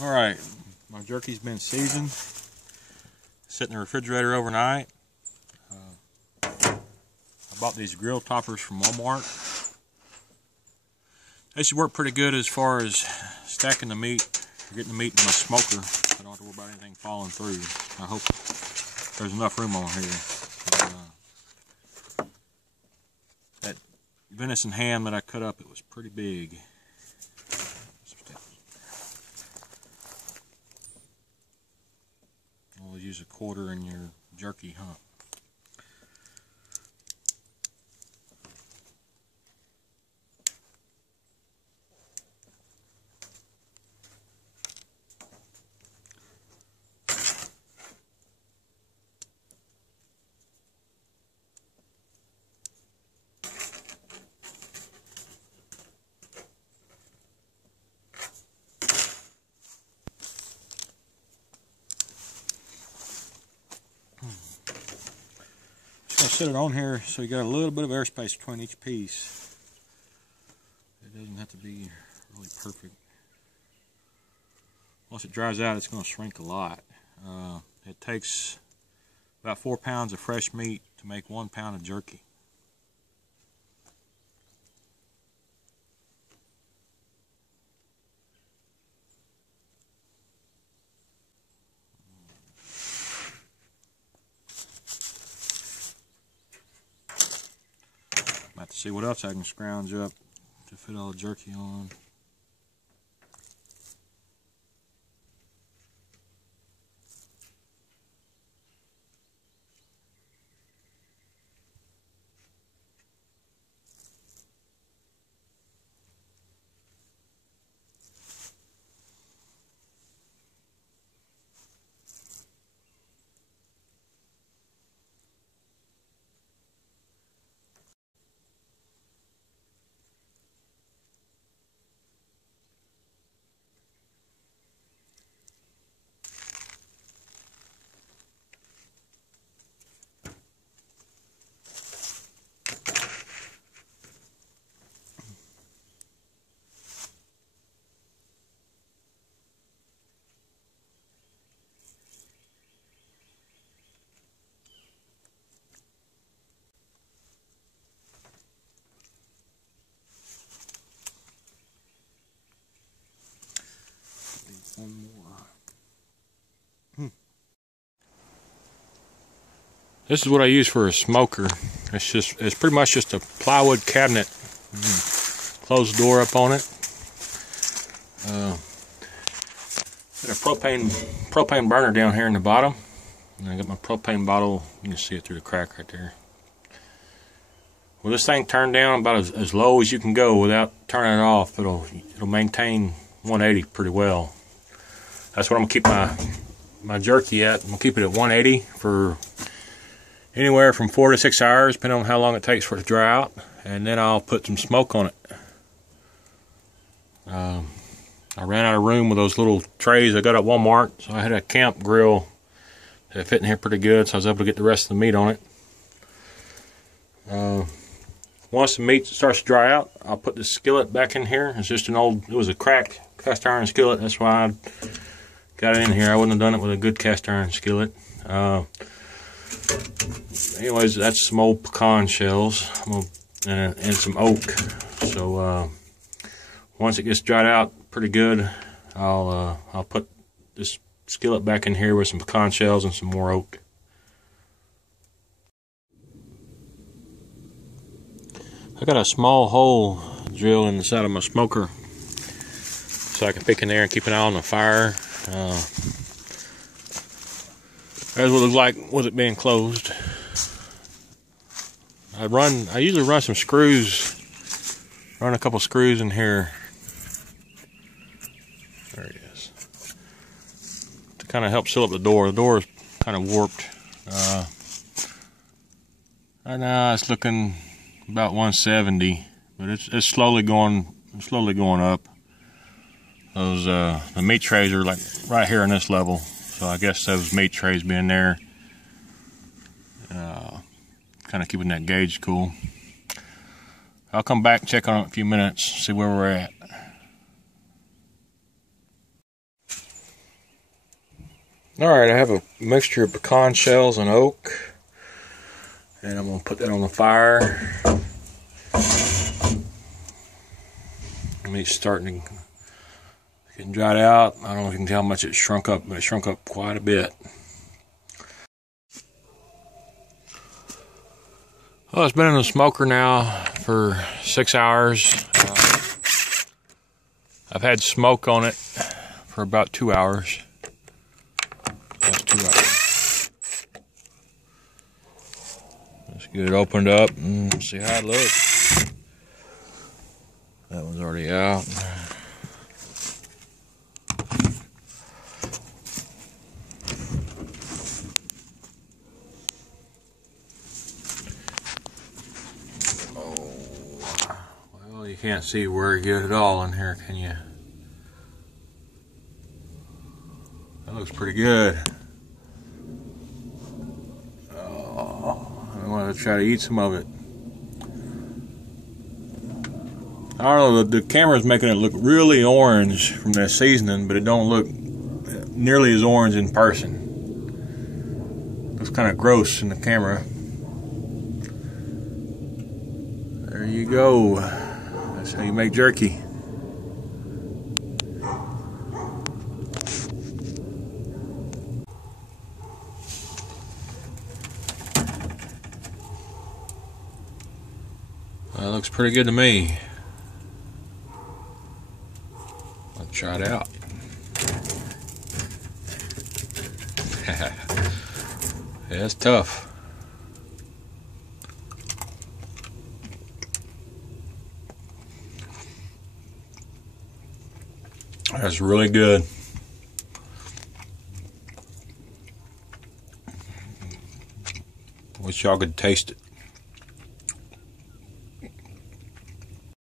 Alright, my jerky's been seasoned. Sit in the refrigerator overnight. I bought these grill toppers from Walmart. They should work pretty good as far as stacking the meat, or getting the meat in my smoker. I don't have to worry about anything falling through. I hope there's enough room on here. That venison ham that I cut up, it was pretty big. Always use a quarter in your jerky, huh? Set it on here so you got a little bit of airspace between each piece. It doesn't have to be really perfect. Once it dries out, it's going to shrink a lot. It takes about 4 pounds of fresh meat to make 1 pound of jerky. About to see what else I can scrounge up to fit all the jerky on. One more. This is what I use for a smoker. It's pretty much just a plywood cabinet. Close the door up on it. Got a propane burner down here in the bottom. And I got my propane bottle. You can see it through the crack right there. Well, this thing turned down about as low as you can go without turning it off. It'll maintain 180 pretty well. That's what I'm gonna keep my jerky at. I'm gonna keep it at 180 for anywhere from 4 to 6 hours, depending on how long it takes for it to dry out. And then I'll put some smoke on it. I ran out of room with those little trays I got at Walmart, so I had a camp grill that fit in here pretty good, so I was able to get the rest of the meat on it. Once the meat starts to dry out, I'll put the skillet back in here. It's just it was a cracked cast iron skillet. That's why I got it in here. I wouldn't have done it with a good cast iron skillet. Anyways, that's some old pecan shells and some oak. So once it gets dried out pretty good, I'll put this skillet back in here with some pecan shells and some more oak. I got a small hole drilled in the side of my smoker so I can peek in there and keep an eye on the fire. That's what it looks like with it being closed. I usually run some screws, run a couple screws in here. There it is. To kind of help seal up the door. The door is kind of warped. Right now it's looking about 170, but it's slowly going up. Those the meat trays are like right here on this level, so I guess those meat trays being there, kind of keeping that gauge cool. I'll come back and check on it in a few minutes, see where we're at. Alright, I have a mixture of pecan shells and oak, and I'm going to put that on the fire. Meat's starting to get dried out. I don't know if you can tell how much it shrunk up, but it shrunk up quite a bit. Well, it's been in the smoker now for 6 hours. I've had smoke on it for about 2 hours. That's 2 hours. Let's get it opened up and see how it looks. That one's already out. Oh, well, you can't see where it gets it all in here, can you? That looks pretty good. Oh, I want to try to eat some of it. I don't know, the camera's making it look really orange from that seasoning, but it don't look nearly as orange in person. Looks kind of gross in the camera. There you go. That's how you make jerky. That looks pretty good to me. Let's try it out. Yeah, it's tough. That's really good. Wish y'all could taste it.